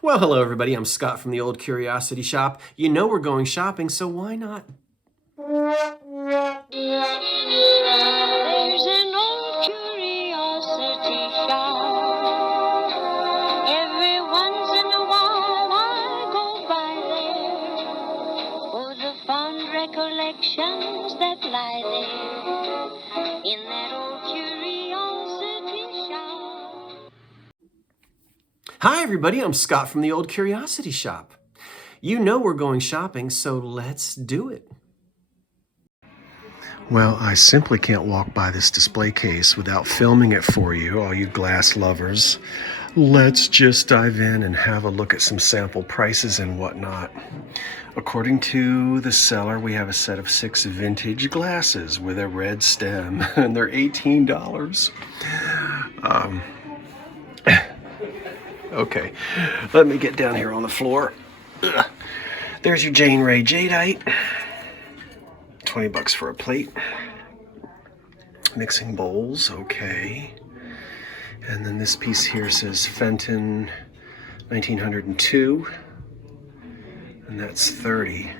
Well, hello everybody, I'm Scott from the Old Curiosity Shop. You know we're going shopping, so why not? There's an old curiosity shop. Every once in a while I go by there for the fond recollections that lie there in that old curiosity shop. Hi everybody, I'm Scott from the Old Curiosity Shop. You know we're going shopping, so let's do it. Well, I simply can't walk by this display case without filming it for you, all you glass lovers. Let's just dive in and have a look at some sample prices and whatnot. According to the seller, we have a set of 6 vintage glasses with a red stem, and they're $18. Okay, let me get down here on the floor. There's your Jane Ray jadeite. 20 bucks for a plate. Mixing bowls, okay. And then this piece here says Fenton 1902, and that's 30.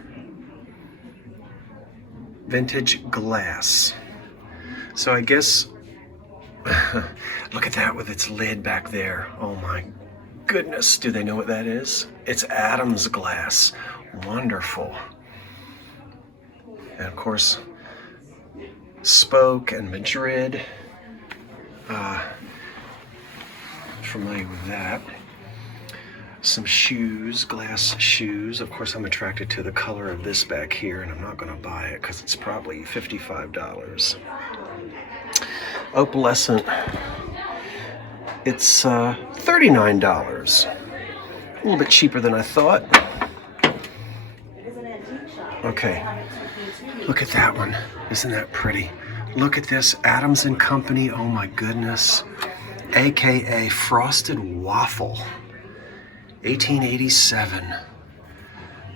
Vintage glass. So I guess, look at that with its lid back there. Oh my goodness, do they know what that is? It's Adams glass. Wonderful. And of course, Spoke and Madrid. Familiar with that. Some shoes, glass shoes. Of course, I'm attracted to the color of this back here, and I'm not going to buy it because it's probably $55. Opalescent. It's $39. A little bit cheaper than I thought. Okay, look at that one. Isn't that pretty? Look at this, Adams & Company. Oh my goodness. AKA Frosted Waffle. 1887.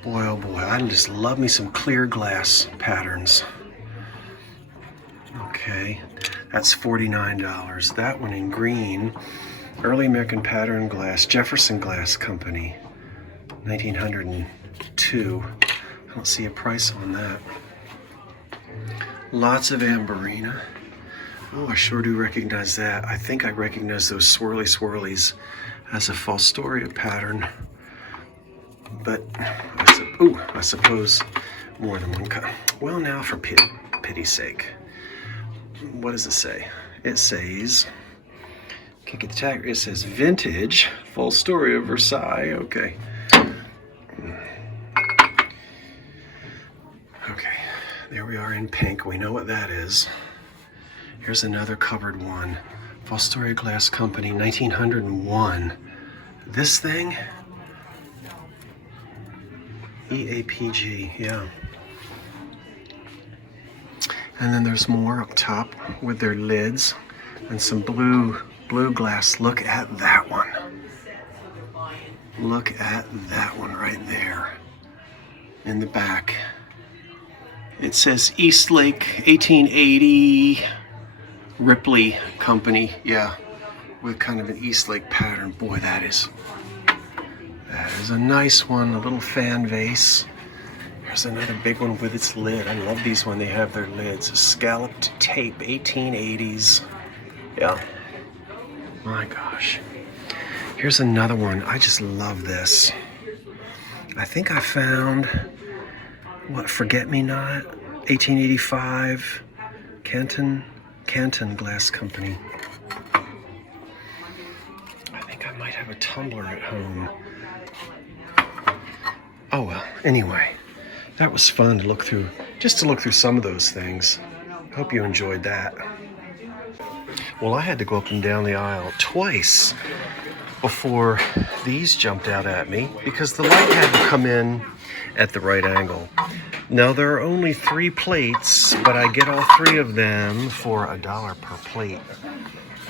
Boy, oh boy, I just love me some clear glass patterns. Okay, that's $49. That one in green. Early American Pattern Glass, Jefferson Glass Company, 1902. I don't see a price on that. Lots of Amberina. Oh, I sure do recognize that. I think I recognize those swirly swirlies as a Falstoria pattern. But, I suppose more than one kind. Well, now for pity's sake. What does it say? It says, can't get the tag. It says vintage Falstoria Versailles. Okay. Okay, there we are in pink. We know what that is. Here's another covered one. Falstoria Glass Company, 1901. This thing? EAPG, yeah. And then there's more up top with their lids and some blue glass. Look at that one. Look at that one right there in the back. It says Eastlake 1880 Ripley Company. Yeah, with kind of an Eastlake pattern. Boy, that is a nice one. A little fan vase. There's another big one with its lid. I love these when they have their lids. Scalloped tape, 1880s. Yeah. My gosh. Here's another one. I just love this. I think I found, what, Forget Me Not? 1885. Canton Glass Company. I think I might have a tumbler at home. Oh well, anyway. That was fun to look through, just to look through some of those things. Hope you enjoyed that. Well, I had to go up and down the aisle twice before these jumped out at me because the light had to come in at the right angle. Now, there are only 3 plates, but I get all 3 of them for $1 per plate.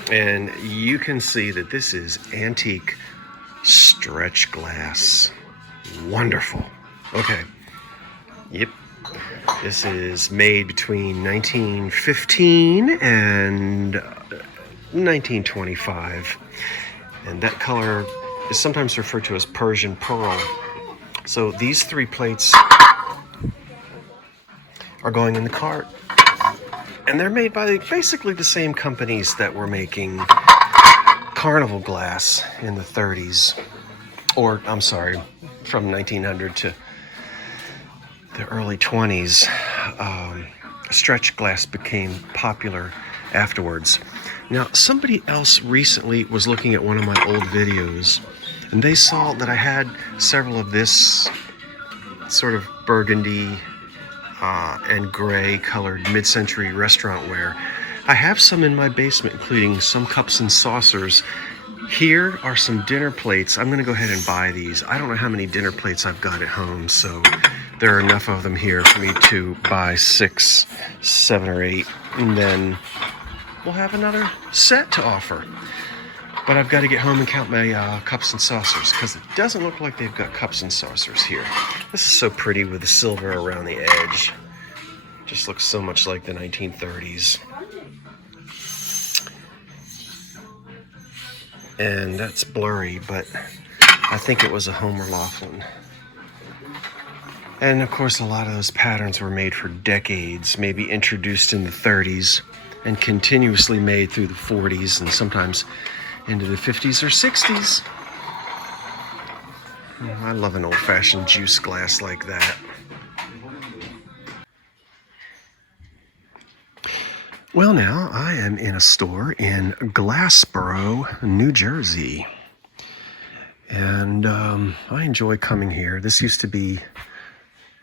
And you can see that this is antique stretch glass. Wonderful. Okay. Yep. This is made between 1915 and 1925. And that color is sometimes referred to as Persian pearl. So these 3 plates are going in the cart. And they're made by basically the same companies that were making Carnival glass in the 30s. Or, I'm sorry, from 1900 to the early 20s. Stretch glass became popular afterwards. Now, somebody else recently was looking at one of my old videos, and they saw that I had several of this sort of burgundy and gray colored mid-century restaurant ware. I have some in my basement, including some cups and saucers. Here are some dinner plates. I'm going to go ahead and buy these. I don't know how many dinner plates I've got at home, so there are enough of them here for me to buy 6, 7, or 8, and then we'll have another set to offer. But I've got to get home and count my cups and saucers, because it doesn't look like they've got cups and saucers here. This is so pretty with the silver around the edge. Just looks so much like the 1930s. And that's blurry, but I think it was a Homer Laughlin. And of course, a lot of those patterns were made for decades, maybe introduced in the 30s and continuously made through the 40s and sometimes into the 50s or 60s. I love an old-fashioned juice glass like that. Well, now I am in a store in Glassboro, New Jersey. And I enjoy coming here. This used to be,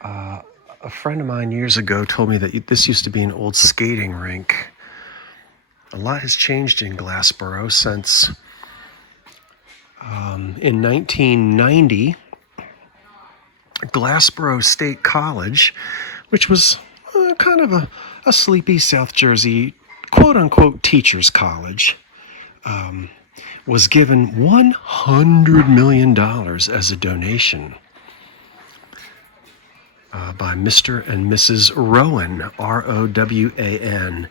a friend of mine years ago told me that this used to be an old skating rink. A lot has changed in Glassboro since in 1990, Glassboro State College, which was kind of a sleepy South Jersey quote-unquote teacher's college, was given $100 million as a donation by Mr. and Mrs. Rowan, R-O-W-A-N.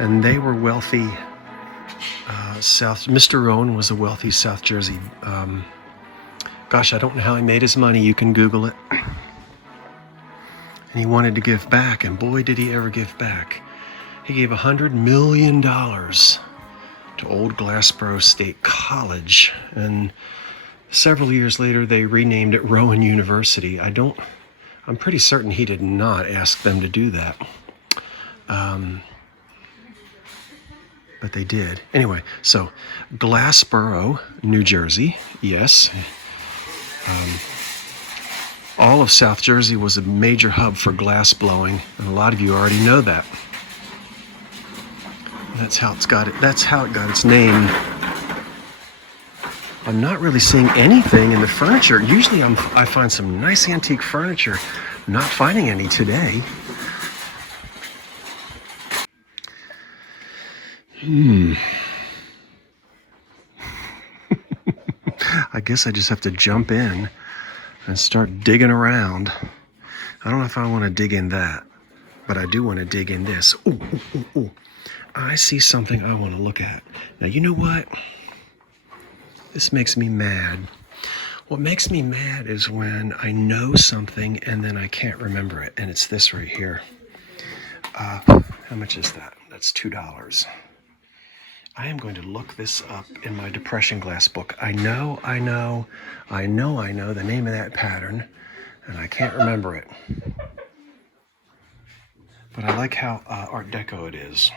And they were wealthy. Mr. Rowan was a wealthy South Jersey. Gosh, I don't know how he made his money. You can Google it. And he wanted to give back, and boy, did he ever give back. He gave $100 million to Old Glassboro State College, and several years later, they renamed it Rowan University. I'm pretty certain he did not ask them to do that. But they did. Anyway, so Glassboro, New Jersey, yes. All of South Jersey was a major hub for glass blowing, and a lot of you already know that. That's how it got its name. I'm not really seeing anything in the furniture. Usually I find some nice antique furniture. Not finding any today. I guess I just have to jump in and start digging around. I don't know if I want to dig in that, but I do want to dig in this. Ooh. I see something I want to look at. Now, you know what? This makes me mad. What makes me mad is when I know something and then I can't remember it. And it's this right here. How much is that? That's $2. I am going to look this up in my depression glass book. I know the name of that pattern, and I can't remember it. But I like how Art Deco it is.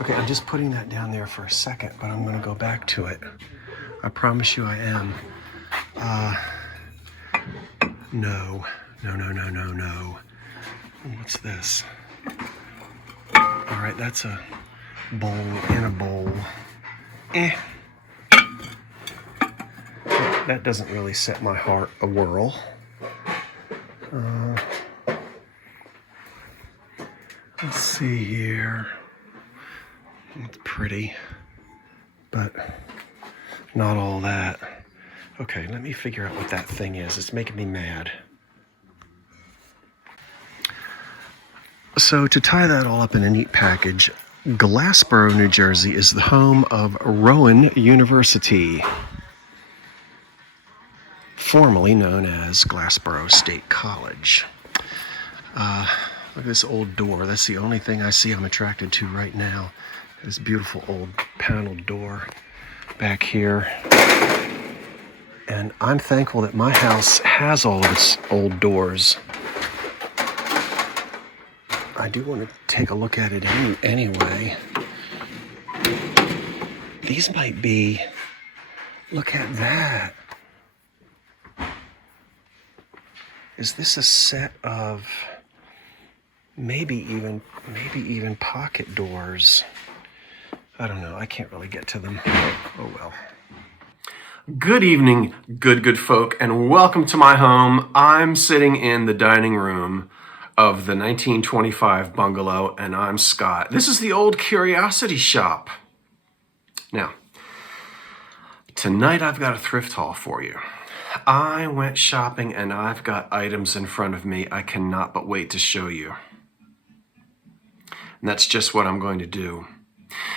Okay, I'm just putting that down there for a second, but I'm going to go back to it. I promise you I am. No. What's this? All right, that's a bowl in a bowl. That doesn't really set my heart a whirl. Let's see here. It's pretty, but not all that. Okay, let me figure out what that thing is. It's making me mad. So to tie that all up in a neat package, Glassboro, New Jersey is the home of Rowan University, formerly known as Glassboro State College. Look at this old door. That's the only thing I see I'm attracted to right now. This beautiful old paneled door back here. And I'm thankful that my house has all of its old doors. I do want to take a look at it anyway. These might be, look at that. Is this a set of maybe even pocket doors? I don't know. I can't really get to them. Oh well. Good evening, good folk, and welcome to my home. I'm sitting in the dining room of the 1925 bungalow, and I'm Scott. This is the old curiosity shop. Now, tonight I've got a thrift haul for you. I went shopping and I've got items in front of me I cannot but wait to show you. And that's just what I'm going to do.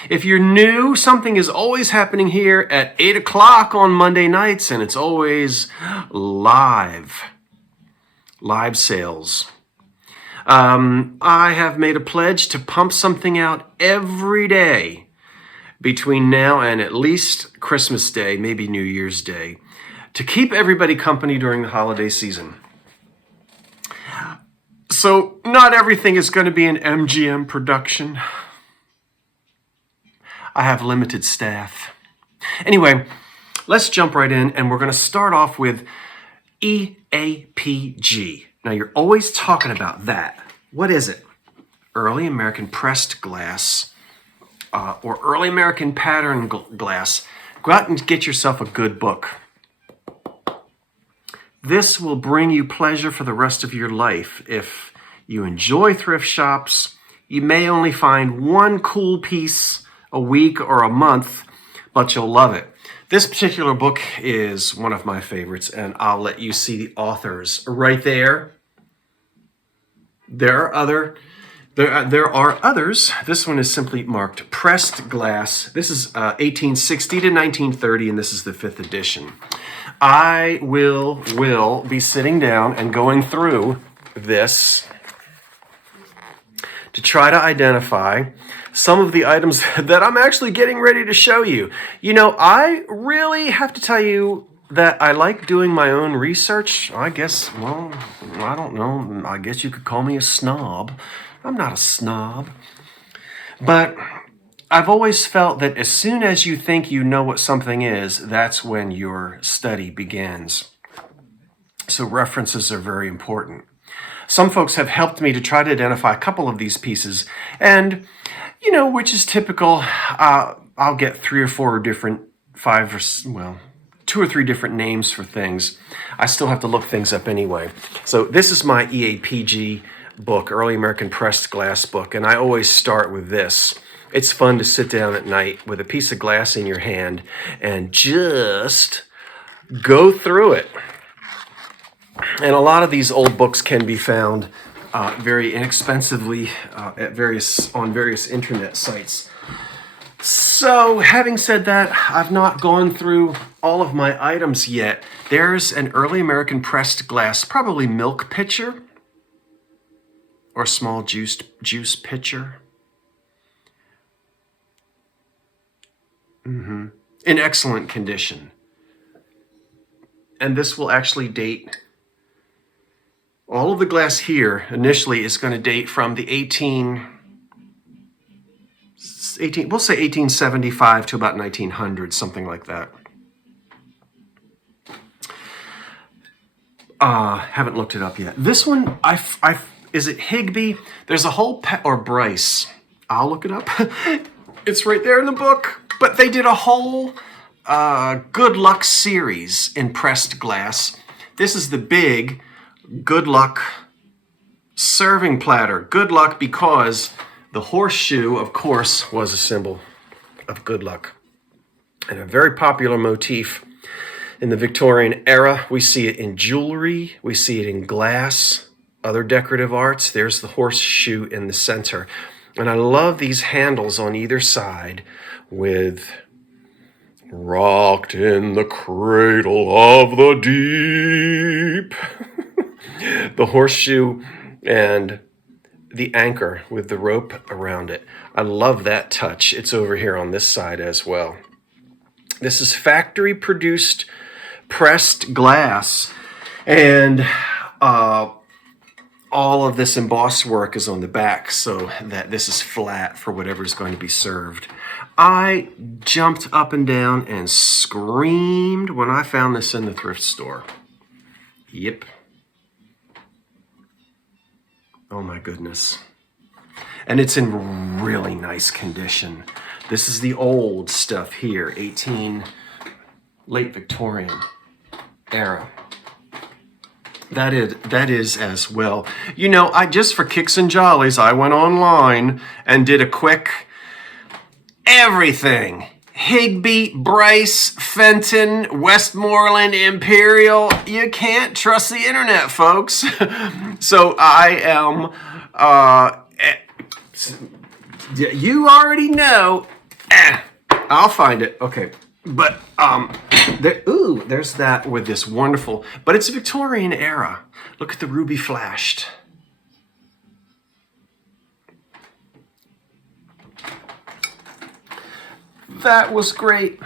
If you're new, something is always happening here at 8 o'clock on Monday nights, and it's always live sales. I have made a pledge to pump something out every day between now and at least Christmas Day, maybe New Year's Day, to keep everybody company during the holiday season. So not everything is going to be an MGM production. I have limited staff. Anyway, let's jump right in, and we're going to start off with EAPG. Now, you're always talking about that. What is it? Early American pressed glass or early American pattern glass. Go out and get yourself a good book. This will bring you pleasure for the rest of your life. If you enjoy thrift shops, you may only find one cool piece a week or a month, but you'll love it. This particular book is one of my favorites, and I'll let you see the authors right there. There are others. This one is simply marked pressed glass. This is 1860 to 1930, and this is the 5th edition. I will be sitting down and going through this to try to identify some of the items that I'm actually getting ready to show you. You know, I really have to tell you that I like doing my own research. I guess, well, I don't know. I guess you could call me a snob. I'm not a snob. But I've always felt that as soon as you think you know what something is, that's when your study begins. So references are very important. Some folks have helped me to try to identify a couple of these pieces, and you know, which is typical. I'll get 3 or 4 different, 2 or 3 different names for things. I still have to look things up anyway. So this is my EAPG book, Early American Pressed Glass book, and I always start with this. It's fun to sit down at night with a piece of glass in your hand and just go through it. And a lot of these old books can be found very inexpensively on various internet sites. So, having said that, I've not gone through all of my items yet. There's an early American pressed glass, probably milk pitcher or small juice pitcher. In excellent condition. And this will actually date, all of the glass here initially is going to date from the 18, we'll say 1875 to about 1900, something like that. Haven't looked it up yet. This one, is it Higby? There's a whole, or Bryce. I'll look it up. It's right there in the book. But they did a whole Good Luck series in pressed glass. This is the big Good Luck serving platter. Good luck because the horseshoe, of course, was a symbol of good luck. And a very popular motif in the Victorian era. We see it in jewelry. We see it in glass, other decorative arts. There's the horseshoe in the center. And I love these handles on either side with rocked in the cradle of the deep. The horseshoe and the anchor with the rope around it. I love that touch. It's over here on this side as well. This is factory produced pressed glass, and all of this embossed work is on the back so that this is flat for whatever's going to be served. I jumped up and down and screamed when I found this in the thrift store. Yep. Oh my goodness. And it's in really nice condition. This is the old stuff here, late Victorian era. That is as well. You know, I just for kicks and jollies, I went online and did a quick everything. Higby, Bryce, Fenton, Westmoreland, Imperial. You can't trust the internet, folks. So I am, you already know. I'll find it. Okay. But, there's that with this wonderful, but it's Victorian era. Look at the ruby flashed. That was great.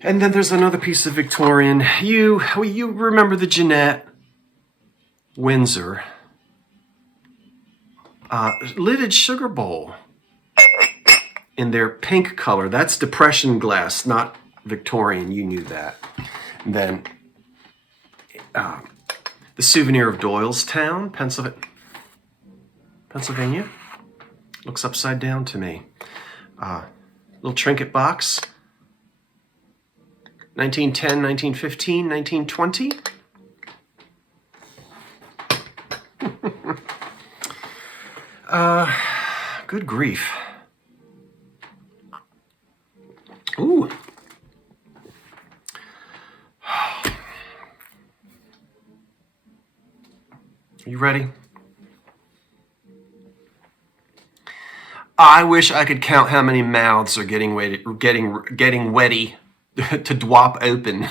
And then there's another piece of Victorian. You remember the Jeanette Windsor lidded sugar bowl in their pink color. That's Depression glass, not Victorian. You knew that. And then the souvenir of Doylestown, Pennsylvania. Looks upside down to me. Little trinket box. 1910, 1915, 1920. Good grief. Ooh. You ready? I wish I could count how many mouths are getting ready to dwop open.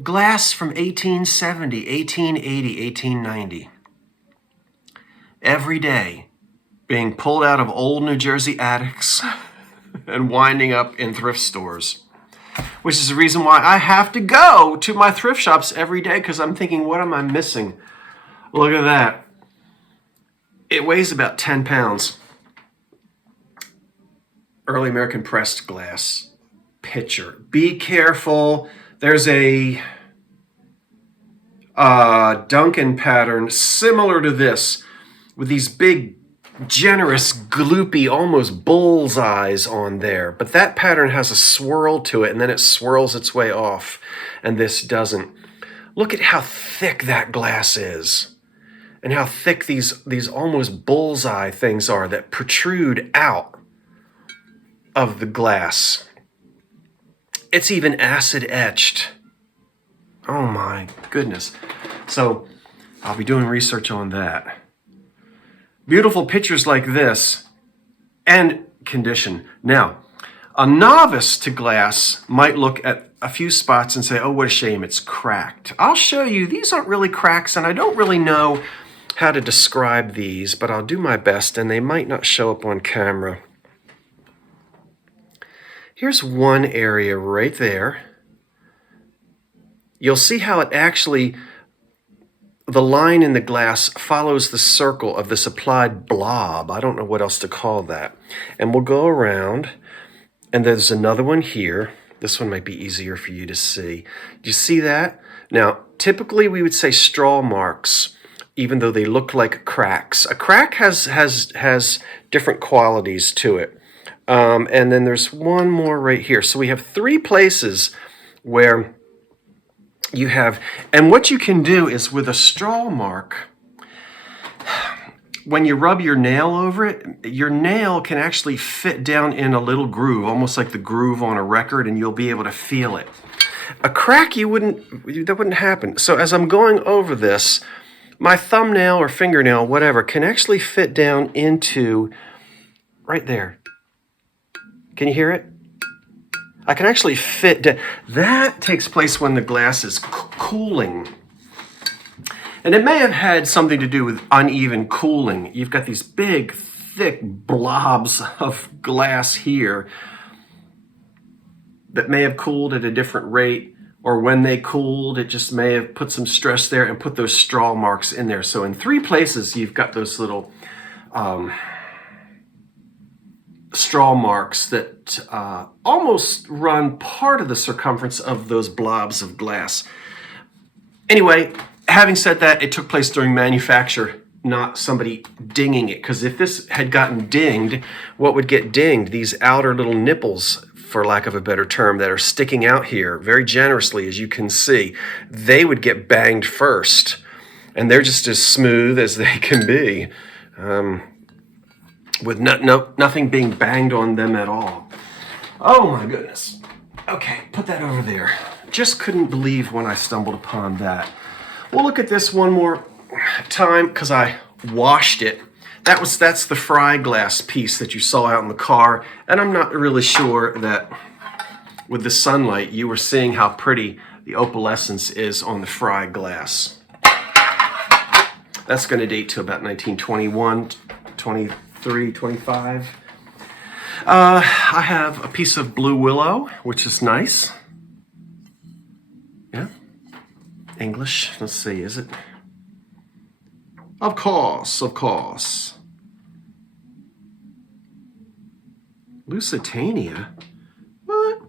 Glass from 1870, 1880, 1890. Every day being pulled out of old New Jersey attics and winding up in thrift stores. Which is the reason why I have to go to my thrift shops every day, because I'm thinking, what am I missing? Look at that. It weighs about 10 pounds. Early American pressed glass pitcher. Be careful. There's a Duncan pattern similar to this with these big, generous, gloopy, almost bullseyes on there. But that pattern has a swirl to it, and then it swirls its way off, and this doesn't. Look at how thick that glass is, and how thick these almost bullseye things are that protrude out of the glass. it's even acid etched. Oh my goodness. So I'll be doing research on that. Beautiful pictures like this and condition. Now, a novice to glass might look at a few spots and say, oh, what a shame, it's cracked. I'll show you, these aren't really cracks, and I don't really know how to describe these, but I'll do my best, and they might not show up on camera. Here's one area right there. You'll see how it actually, the line in the glass follows the circle of this applied blob. I don't know what else to call that. And we'll go around, and there's another one here. This one might be easier for you to see. Do you see that? Now, typically we would say straw marks, even though they look like cracks. A crack has different qualities to it. And then there's one more right here. So we have 3 places where you have, and what you can do is with a straw mark, when you rub your nail over it, your nail can actually fit down in a little groove, almost like the groove on a record, and you'll be able to feel it. A crack, that wouldn't happen. So as I'm going over this, my thumbnail or fingernail, whatever, can actually fit down into right there. Can you hear it? I can actually fit down. That takes place when the glass is cooling. And it may have had something to do with uneven cooling. You've got these big, thick blobs of glass here that may have cooled at a different rate, or when they cooled, it just may have put some stress there and put those straw marks in there. So in 3 places, you've got those little straw marks that almost run part of the circumference of those blobs of glass. Anyway, having said that, it took place during manufacture, not somebody dinging it. Because if this had gotten dinged, what would get dinged? These outer little nipples, for lack of a better term, that are sticking out here very generously, as you can see. They would get banged first. And they're just as smooth as they can be. With nothing being banged on them at all. Oh my goodness. Okay, put that over there. Just couldn't believe when I stumbled upon that. We'll look at this one more time because I washed it. That's the fry glass piece that you saw out in the car, and I'm not really sure that with the sunlight you were seeing how pretty the opalescence is on the fry glass. That's going to date to about 1921, 23, 25. I have a piece of blue willow, which is nice. Yeah. English. Let's see, is it? Of course, of course. Lusitania? What?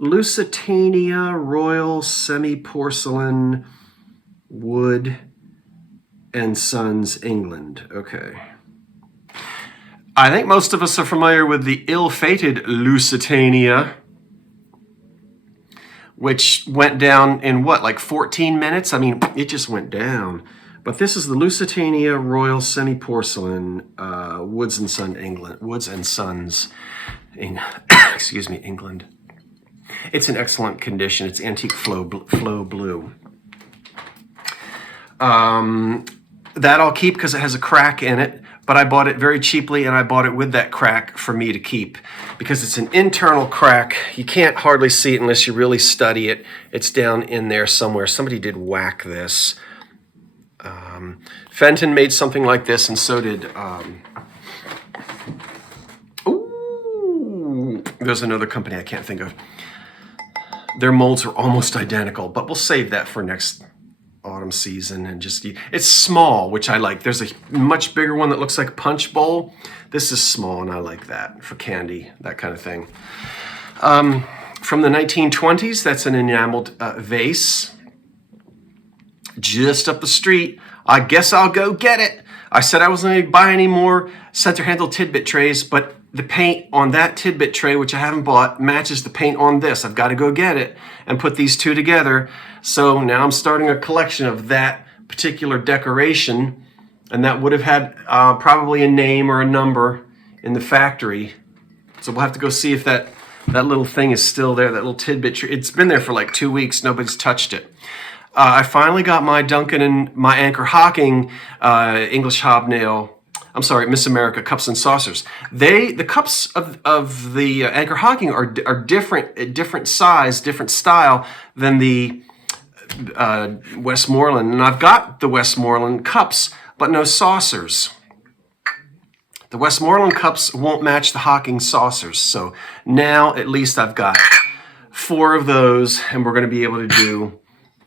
Lusitania Royal Semi-Porcelain Wood and Sons, England. Okay. I think most of us are familiar with the ill-fated Lusitania, which went down in what, like 14 minutes? I mean, it just went down. But this is the Lusitania Royal Semi-Porcelain Woods and Sons, England. Woods and Sons, excuse me, England. It's in excellent condition. It's antique flow blue. That I'll keep because it has a crack in it, but I bought it very cheaply, and I bought it with that crack for me to keep because it's an internal crack. You can't hardly see it unless you really study it. It's down in there somewhere. Somebody did whack this. Fenton made something like this, and so did... there's another company I can't think of. Their molds are almost identical, but we'll save that for next autumn season. And just, it's small, which I like. There's a much bigger one that looks like a punch bowl. This is small, and I like that for candy, that kind of thing. From the 1920s, that's an enameled vase. Just up the street. I guess I'll go get it. I said I wasn't going to buy any more center handle tidbit trays, but the paint on that tidbit tray, which I haven't bought, matches the paint on this. I've got to go get it and put these two together. So now I'm starting a collection of that particular decoration, and that would have had probably a name or a number in the factory. So we'll have to go see if that That little thing is still there, that little tidbit. It's been there for like 2 weeks. Nobody's touched it. I finally got my Duncan and my Anchor Hocking English Hobnail, I'm sorry, Miss America cups and saucers. The cups of the Anchor Hocking are different size, different style than the Westmoreland. And I've got the Westmoreland cups, but no saucers. The Westmoreland cups won't match the Hocking saucers. So now at least I've got 4 of those, and we're going to be able to do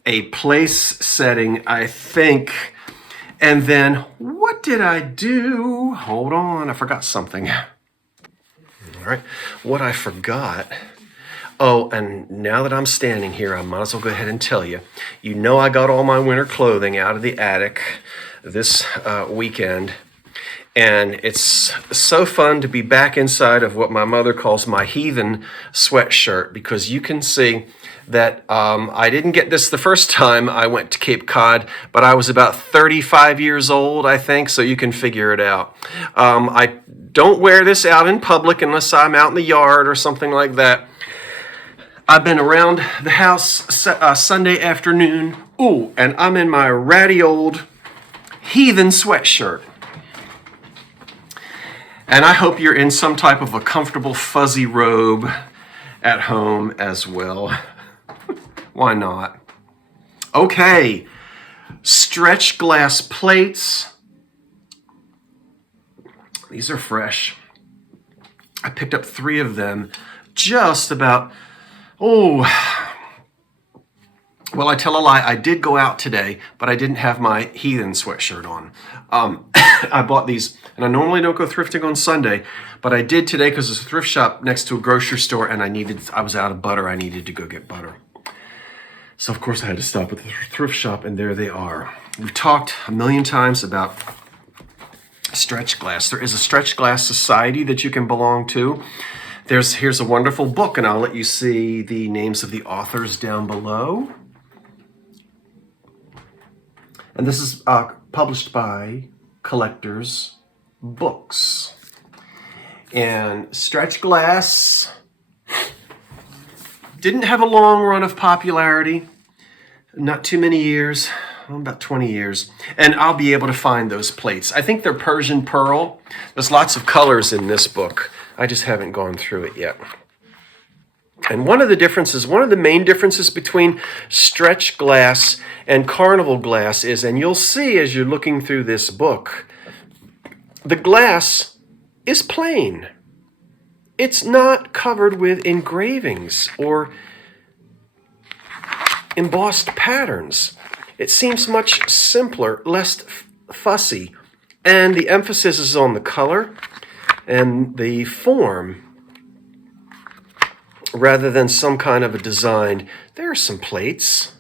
a place setting, I think. And then what did I do? Hold on, I forgot something. All right, what I forgot. Oh, and now that I'm standing here, I might as well go ahead and tell you. You know I got all my winter clothing out of the attic this weekend. And it's so fun to be back inside of what my mother calls my heathen sweatshirt, because you can see that I didn't get this the first time I went to Cape Cod, but I was about 35 years old, I think, so you can figure it out. I don't wear this out in public unless I'm out in the yard or something like that. I've been around the house Sunday afternoon. Ooh, and I'm in my ratty old heathen sweatshirt. And I hope you're in some type of a comfortable fuzzy robe at home as well. Why not? Okay, stretch glass plates. These are fresh. I picked up 3 of them just about, well, I tell a lie. I did go out today, but I didn't have my heathen sweatshirt on. I bought these, and I normally don't go thrifting on Sunday, but I did today because there's a thrift shop next to a grocery store, and I was out of butter. I needed to go get butter. So, of course, I had to stop at the thrift shop, and there they are. We've talked a million times about stretch glass. There is a stretch glass society that you can belong to. Here's a wonderful book, and I'll let you see the names of the authors down below. And this is published by Collectors Books. And stretch glass didn't have a long run of popularity. Not too many years, about 20 years. And I'll be able to find those plates. I think they're Persian pearl. There's lots of colors in this book. I just haven't gone through it yet. And one of the main differences between stretch glass and carnival glass is, and you'll see as you're looking through this book, the glass is plain. It's not covered with engravings or embossed patterns. It seems much simpler, less fussy, and the emphasis is on the color and the form rather than some kind of a design. There are some plates.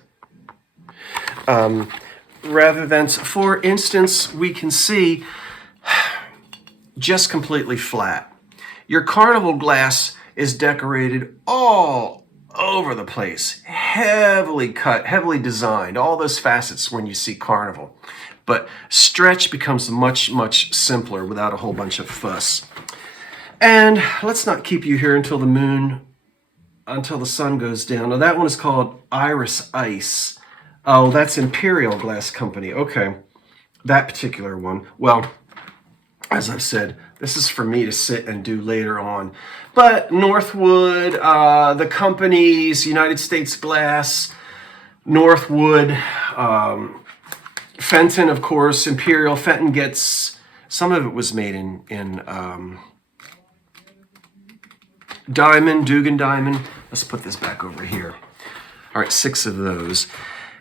Rather than, for instance, we can see just completely flat. Your carnival glass is decorated all over the place, heavily cut, heavily designed, all those facets when you see carnival. But stretch becomes much, much simpler without a whole bunch of fuss. And let's not keep you here until the sun goes down. Now that one is called Iris Ice. Oh, that's Imperial Glass Company. Okay, that particular one. Well, as I've said, this is for me to sit and do later on. But Northwood, the companies, United States Glass, Northwood, Fenton, of course, Imperial. Fenton gets, some of it was made in diamond, Dugan diamond. Let's put this back over here. All right, 6 of those.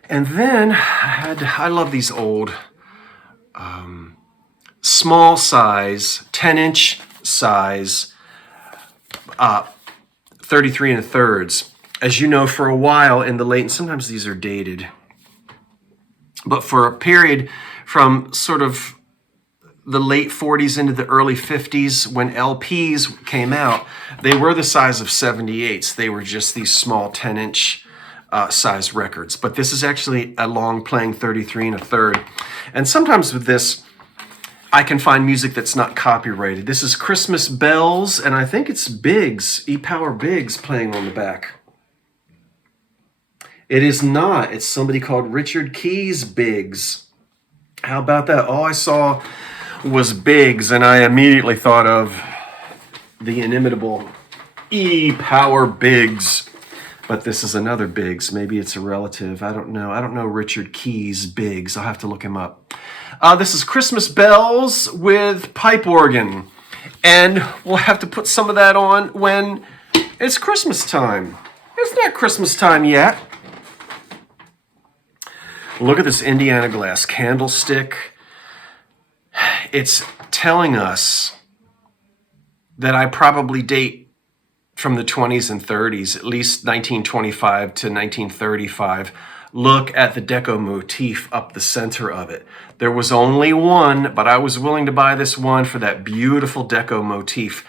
And then I love these old small size, 10-inch size, 33 1/3. As you know, for a while in the late, and sometimes these are dated, but for a period from sort of the late 40s into the early 50s, when LPs came out, they were the size of 78s. They were just these small 10-inch size records. But this is actually a long playing 33 1/3. And sometimes with this, I can find music that's not copyrighted. This is Christmas Bells, and I think it's Biggs, E-Power Biggs playing on the back. It is not. It's somebody called Richard Keys Biggs. How about that? All I saw was Biggs, and I immediately thought of the inimitable E-Power Biggs. But this is another Biggs. Maybe it's a relative. I don't know. I don't know Richard Keys Biggs. I'll have to look him up. This is Christmas Bells with pipe organ. And we'll have to put some of that on when it's Christmas time. It's not Christmas time yet. Look at this Indiana glass candlestick. It's telling us that I probably date from the 20s and 30s, at least 1925 to 1935. Look at the deco motif up the center of it. There was only one, but I was willing to buy this one for that beautiful deco motif.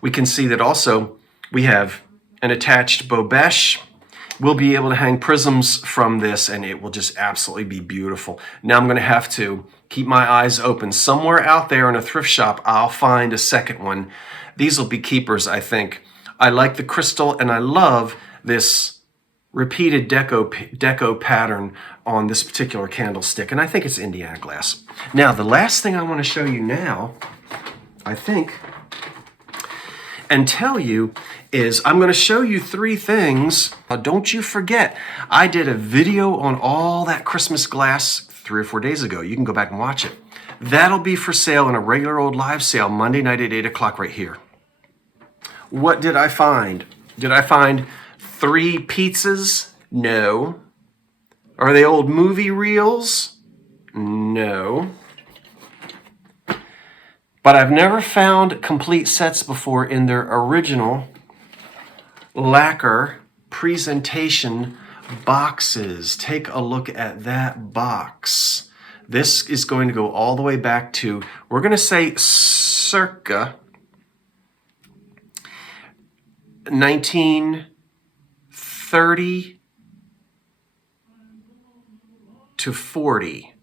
We can see that also we have an attached bobèche. We'll be able to hang prisms from this, and it will just absolutely be beautiful. Now I'm going to have to keep my eyes open. Somewhere out there in a thrift shop, I'll find a second one. These will be keepers, I think. I like the crystal, and I love this repeated deco pattern on this particular candlestick, and I think it's Indiana glass. Now, the last thing I want to show you now, I think, and tell you is I'm going to show you three things. Don't you forget, I did a video on all that Christmas glass 3 or 4 days ago. You can go back and watch it. That'll be for sale in a regular old live sale Monday night at 8 o'clock right here. What did I find? Did I find 3 pizzas? No. Are they old movie reels? No. But I've never found complete sets before in their original lacquer presentation boxes. Take a look at that box. This is going to go all the way back to, we're going to say circa 1930 to 40.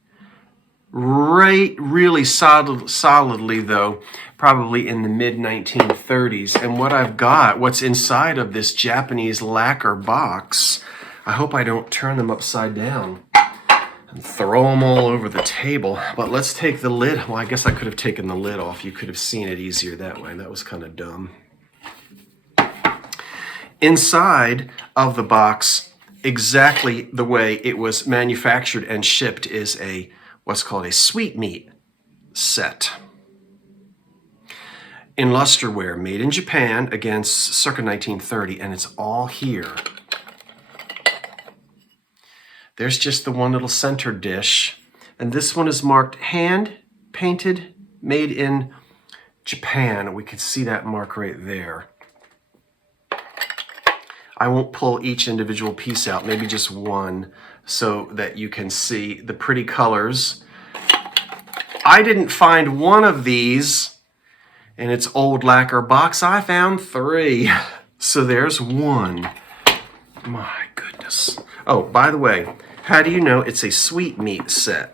Right, really solidly though, probably in the mid-1930s. And what I've got, what's inside of this Japanese lacquer box, I hope I don't turn them upside down and throw them all over the table. But let's take the lid. Well, I guess I could have taken the lid off. You could have seen it easier that way. That was kind of dumb. Inside of the box, exactly the way it was manufactured and shipped, is a what's called a sweetmeat set. In lusterware, made in Japan, again, circa 1930, and it's all here. There's just the one little center dish, and this one is marked hand-painted, made in Japan. We can see that mark right there. I won't pull each individual piece out, maybe just one, so that you can see the pretty colors. I didn't find one of these in its old lacquer box. I found 3. So there's one. My goodness. Oh, by the way, how do you know it's a sweetmeat set?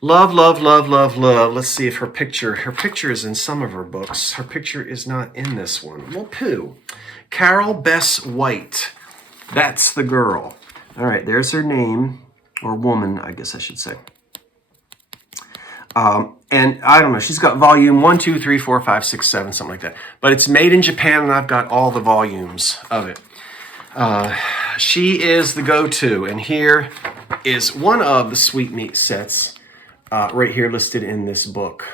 Love, love, love, love, love. Let's see if her picture is in some of her books. Her picture is not in this one. Well, pooh. Carol Bess White. That's the girl. All right, there's her name, or woman, I guess I should say. And I don't know, she's got volume 1, 2, 3, 4, 5, 6, 7, something like that. But it's made in Japan, and I've got all the volumes of it. She is the go-to, and here is one of the sweetmeat sets. Right here listed in this book.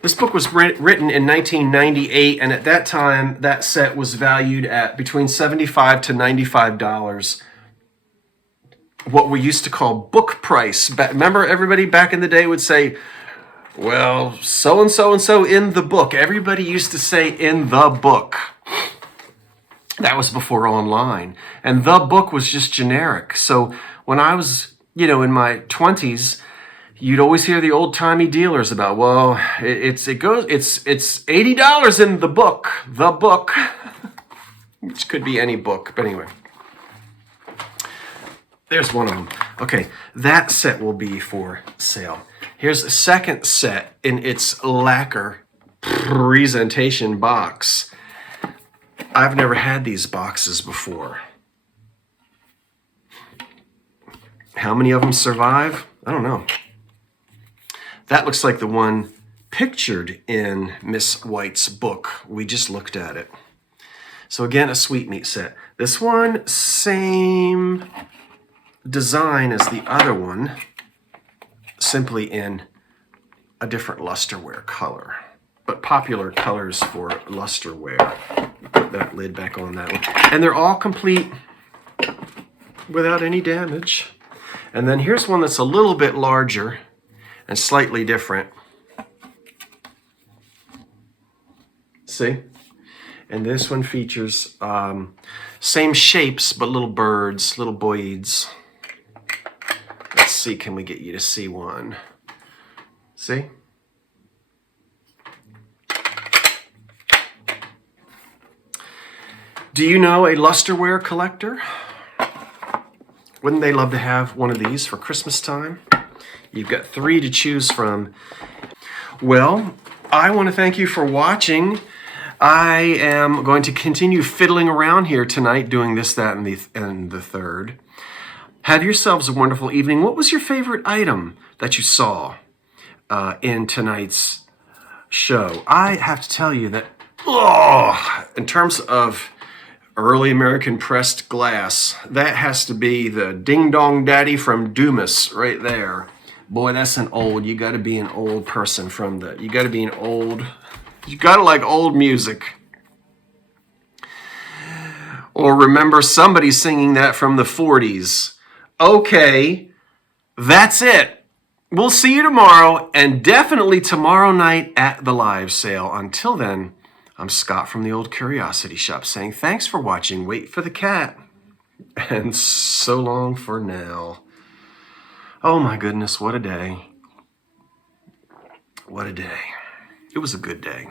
This book was written in 1998, and at that time, that set was valued at between $75 to $95. What we used to call book price. Remember, everybody back in the day would say, Well, so and so and so in the book. Everybody used to say in the book. That was before online. And the book was just generic. So when I was, in my 20s, you'd always hear the old-timey dealers about, well, it's $80 in the book, which could be any book, but anyway. There's one of them. Okay, that set will be for sale. Here's the second set in its lacquer presentation box. I've never had these boxes before. How many of them survive? I don't know. That looks like the one pictured in Miss White's book. We just looked at it. So again, a sweetmeat set. This one, same design as the other one, simply in a different lusterware color. But popular colors for lusterware. Put that lid back on that one. And they're all complete without any damage. And then here's one that's a little bit larger and slightly different. See? And this one features same shapes, but little birds, little boids. Let's see, can we get you to see one? See? Do you know a lusterware collector? Wouldn't they love to have one of these for Christmas time? You've got 3 to choose from. Well, I want to thank you for watching. I am going to continue fiddling around here tonight, doing this, that, and the third. Have yourselves a wonderful evening. What was your favorite item that you saw in tonight's show? I have to tell you that, in terms of early American pressed glass, that has to be the Ding Dong Daddy from Dumas right there. Boy, that's you got to be an old person from you got to be you got to like old music. Or remember somebody singing that from the 40s. Okay, that's it. We'll see you tomorrow, and definitely tomorrow night at the live sale. Until then, I'm Scott from the Old Curiosity Shop saying thanks for watching. Wait for the cat. And so long for now. Oh my goodness, what a day. What a day. It was a good day.